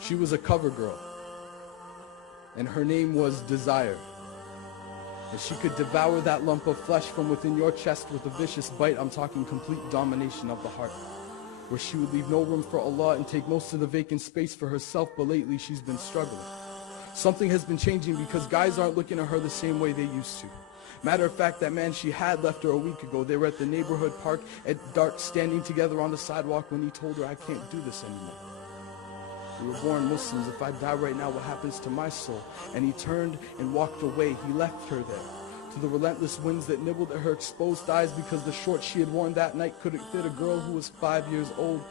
She was a cover girl, and her name was Desire. And she could devour that lump of flesh from within your chest with a vicious bite. I'm talking complete domination of the heart, where she would leave no room for Allah and take most of the vacant space for herself. But lately she's been struggling. Something has been changing because guys aren't looking at her the same way they used to. Matter of fact, that man she had left her a week ago. They were at the neighborhood park at dark, standing together on the sidewalk when he told her, "I can't do this anymore. We were born Muslims. If I die right now, what happens to my soul?" And he turned and walked away. He left her there to the relentless winds that nibbled at her exposed thighs, because the shorts she had worn that night couldn't fit a girl who was 5 years old.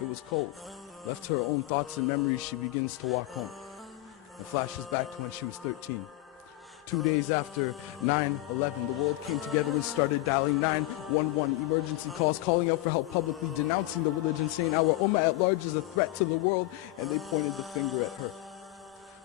It was cold. Left to her own thoughts and memories, she begins to walk home. It flashes back to when she was 13. 2 days after 9/11, the world came together and started dialing 911 emergency calls, calling out for help, publicly denouncing the religion, saying our ummah at large is a threat to the world, and they pointed the finger at her.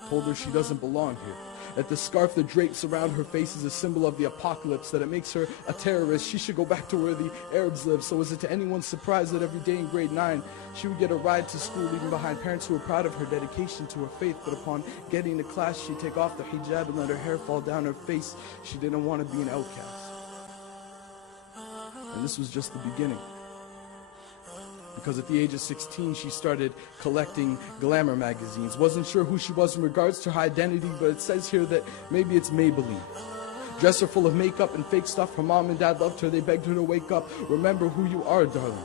Told her she doesn't belong here, that the scarf that drapes around her face is a symbol of the apocalypse, that it makes her a terrorist. She should go back to where the Arabs live. So is it to anyone's surprise that every day in grade 9, she would get a ride to school, leaving behind parents who were proud of her dedication to her faith. But upon getting to class, she'd take off the hijab and let her hair fall down her face. She didn't want to be an outcast. And this was just the beginning. Because at the age of 16, she started collecting glamour magazines. Wasn't sure who she was in regards to her identity, but it says here that maybe it's Maybelline. Dressed her full of makeup and fake stuff. Her mom and dad loved her. They begged her to wake up. Remember who you are, darling.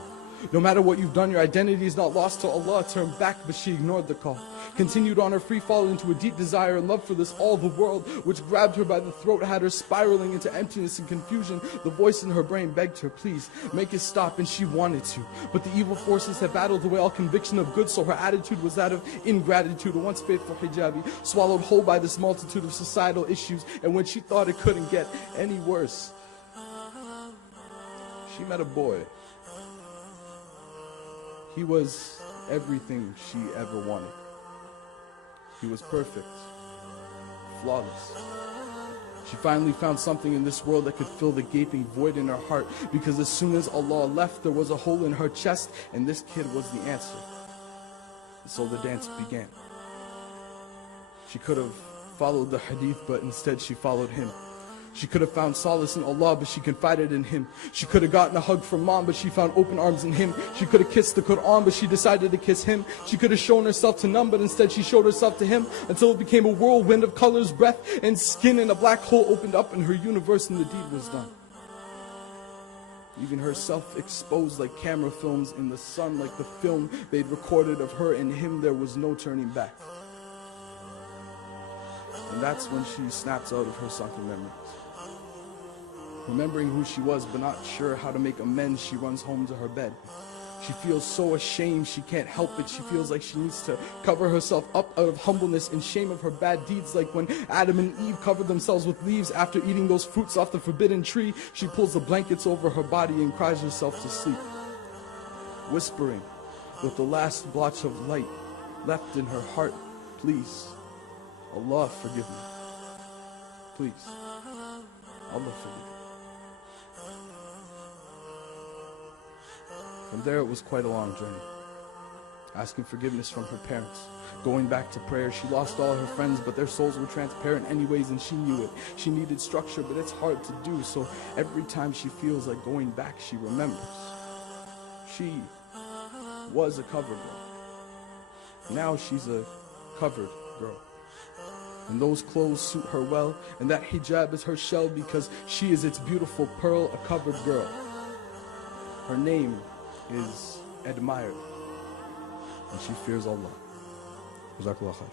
No matter what you've done, your identity is not lost till Allah turned back, but she ignored the call. Continued on her free fall into a deep desire and love for this all the world, which grabbed her by the throat, had her spiraling into emptiness and confusion. The voice in her brain begged her, please, make it stop, and she wanted to. But the evil forces had battled away all conviction of good, so her attitude was that of ingratitude. A once faithful hijabi, swallowed whole by this multitude of societal issues, and when she thought it couldn't get any worse, she met a boy. He was everything she ever wanted. He was perfect, flawless. She finally found something in this world that could fill the gaping void in her heart, because as soon as Allah left, there was a hole in her chest, and this kid was the answer. And so the dance began. She could have followed the hadith, but instead she followed him. She could have found solace in Allah, but she confided in him. She could have gotten a hug from mom, but she found open arms in him. She could have kissed the Quran, but she decided to kiss him. She could have shown herself to none, but instead she showed herself to him, until it became a whirlwind of colors, breath, and skin, and a black hole opened up in her universe, and the deed was done. Even herself exposed like camera films in the sun, like the film they'd recorded of her and him. There was no turning back. And that's when she snaps out of her sunken memories. Remembering who she was, but not sure how to make amends, she runs home to her bed. She feels so ashamed she can't help it. She feels like she needs to cover herself up out of humbleness and shame of her bad deeds, like when Adam and Eve covered themselves with leaves after eating those fruits off the forbidden tree. She pulls the blankets over her body and cries herself to sleep, whispering with the last blotch of light left in her heart, please, Allah forgive me. Please, Allah forgive me. From there, it was quite a long journey. Asking forgiveness from her parents, going back to prayer. She lost all her friends, but their souls were transparent anyways, and she knew it. She needed structure, but it's hard to do. So every time she feels like going back, she remembers. She was a cover girl. Now she's a covered girl. And those clothes suit her well, and that hijab is her shell, because she is its beautiful pearl, a covered girl. Her name is admired, and she fears Allah. Jazakallah khair.